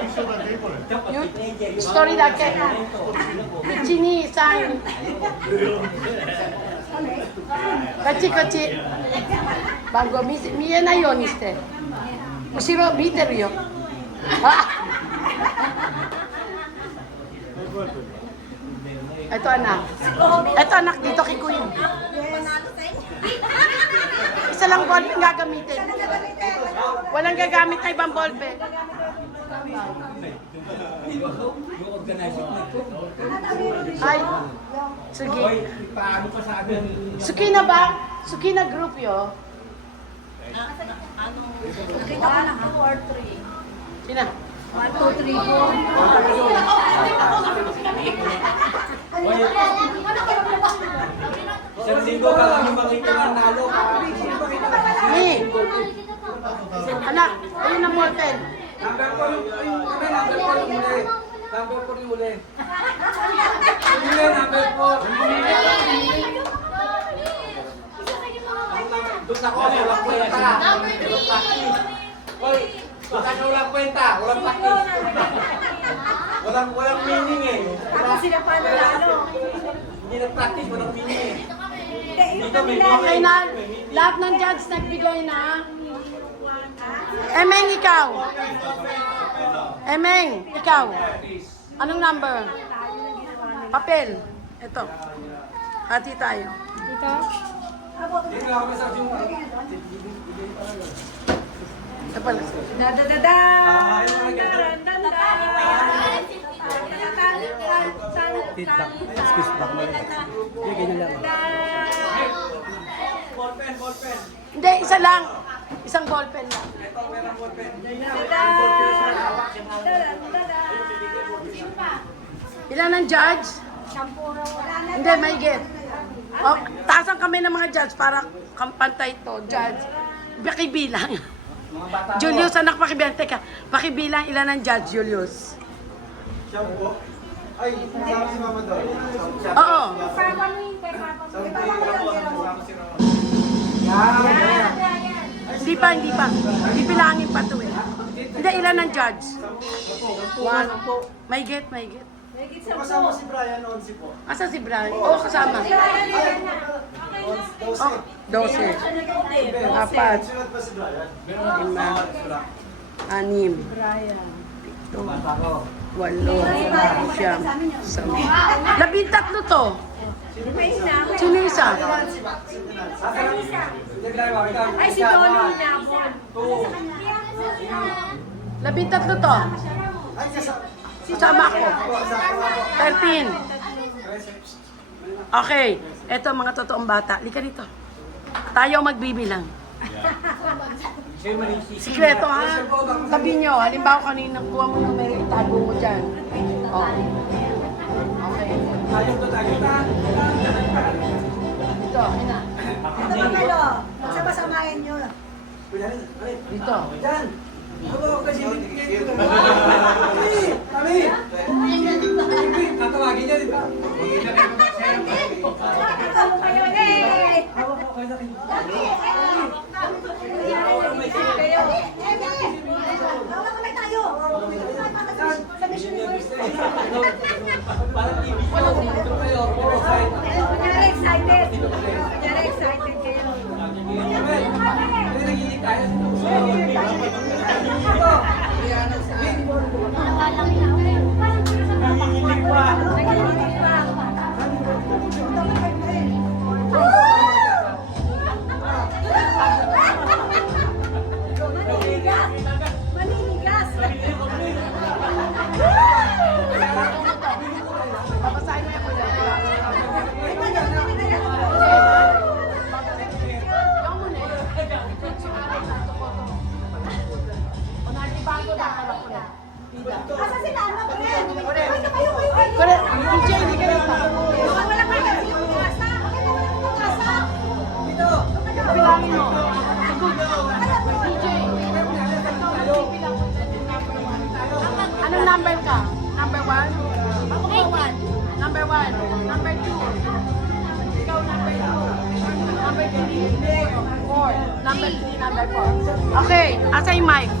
一人だけ。1、2、3。こっちこっち。番号見えないようにして。後ろ見てるよ。あIto anak. Ito anak dito kay Kuya. Isa lang ballpen gagamitin. Walang gagamit na ibang ballpen. Ay, sige. Suki na ba? Suki na group yo? Nakita ko na 2 or 3. Sina? 1, 2, 3, 4. Isang linggo ka lang yung makita ng nalo. Hey! Anak, ayun ang ballpen. Number 4 yung uli. Number 4 yung uli. Uli, number 4. Doon ako, walang kwenta. Hoy, baka walang kwenta, walang practice. Walang meaning eh. Ako sila pa nanalo. Hindi nag-practice, walang meaning eh. Dito may Okay na, lahat ng judge nagbigay na. Emeng, ikaw. Emeng, ikaw. Anong number? Papel. Ito. Hati tayo. Dito. Dito ako sa yung... Ito pala. Da-da-da-da! Excuse me. Ganyan lang. Ballpen. Hindi, isa lang. Isang ballpen lang. Ito, merang ballpen. Ilan ang judge? Hindi, may get. Oh, taasan kami ng mga judge para pantay to, judge. Pakibilang. Julius, anak, pakibilang. Teka, pakibilang ilan ang judge, Julius? Siya po. Ay, kasama si Mama doon. Oo. Hindi pa. Hindi bilangin pa to eh. Hindi, ilan ang judge? 1. May get. Kasama si Brian, 11 po. Asa si Brian? Oo, kasama. Oh, 12. 4. Sunod pa si Brian. 5. 6. 8. 13 to. Sino isa? Ay, si Dolo Nabon. 13 to. Kasama ako. 13. Okay. Eto mga totoong bata. Lika dito. Tayo magbibilang. Sikreto ha. Sabi nyo, halimbawa kanina kuha mo numero, itago mo dyan. Okay. Okay. Dito. Ina. Ito ba kayo? Magsama-samahin nyo. Dito. Tatawagin niya, di ba? Ito mo kayo eh! Hawak kamay tayo! Sa Mission University. Kunyari excited. Kunyari excited kayo. Nagigilig pa. Maninigas. Babasahin mo ako dyan. Asa sila? Ano? Correct. DJ, hindi ka rin pa. Wala ka na. Kasa. Kasa. Bilangin mo. DJ. Anong number ka? Number 1? Number 1. Number 2. Ikaw number 2. Number 3. 4. Number 3. Number 4. Okay. Asa yung mic?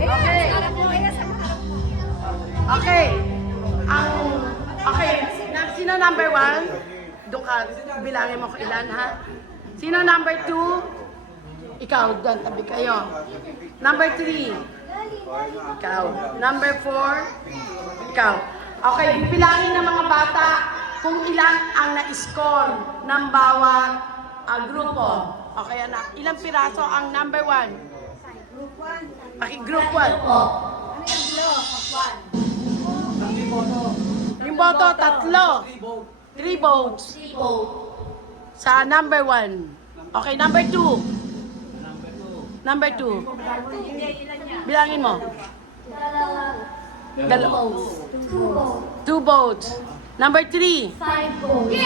Okay. Okay. Okay. Sino number 1? Doon ka, bilangin mo kung ilan, ha? Sino number 2? Ikaw, doon, tabi kayo. Number 3? Ikaw. Number 4? Ikaw. Okay, bilangin ng mga bata kung ilan ang na-score ng bawat grupo. Okay, anak. Ilang piraso ang number 1? Group 1. Yung boto, 3. 3 votes. Sa number 1. Okay, number 2. Number 2. Bilangin mo. 2 votes. Number 3. 5 votes.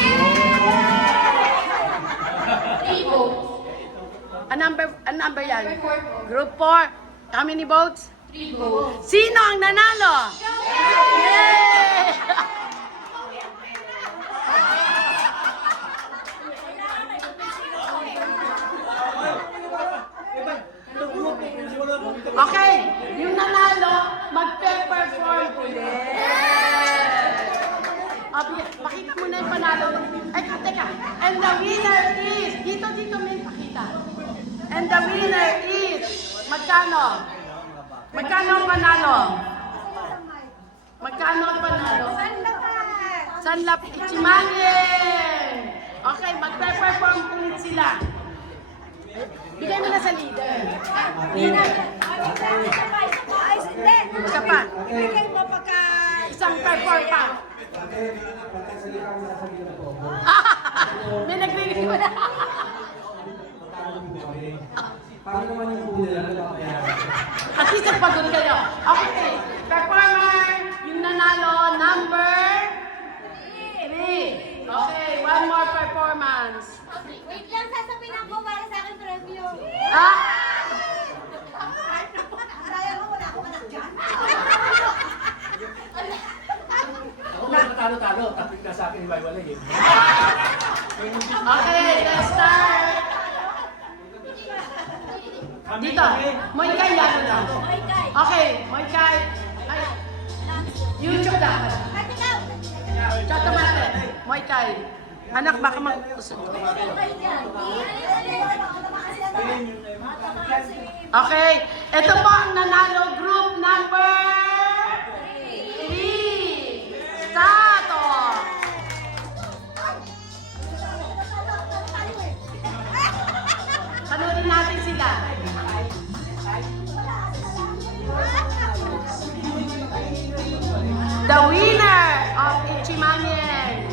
3 votes. Ang number yan? Group 4. How many votes? 3 votes. Sino ang nanalo? Yay! Okay, yung nanalo, magpe-perform ulit. Pakita mo na yung panalo. Ay, teka. And the winner is, dito may pakita. And the winner is, magkano? Magkano ang panalo? Magkano ang panalo? Sanlap Ichimangen! Okay, magpe-perform ulit sila. Bigay mo na sa leader. Leader. Isa pa. Isang perform pa. May nagre-review na. Paano naman yung huli nila? At least nagpagod kayo. Okay. Performer, yung nanalo, number 3. Okay, one more performance. Wait lang, sasabihin ako para sa akin preview. Ah! Kaya mo, wala akong anak dyan. Ako nga natalo-talo, tapos na sa akin iba-iwalay eh. Okay, let's start. Dito, Moikay yan na. Okay, Moikay. Ay, YouTube dapat. Chato mate. Moikay. Anak, baka mag-usod ko. Okay, ito po ang nanalo group number 3. Stato! Panurin natin sila. The winner of Ichimanien.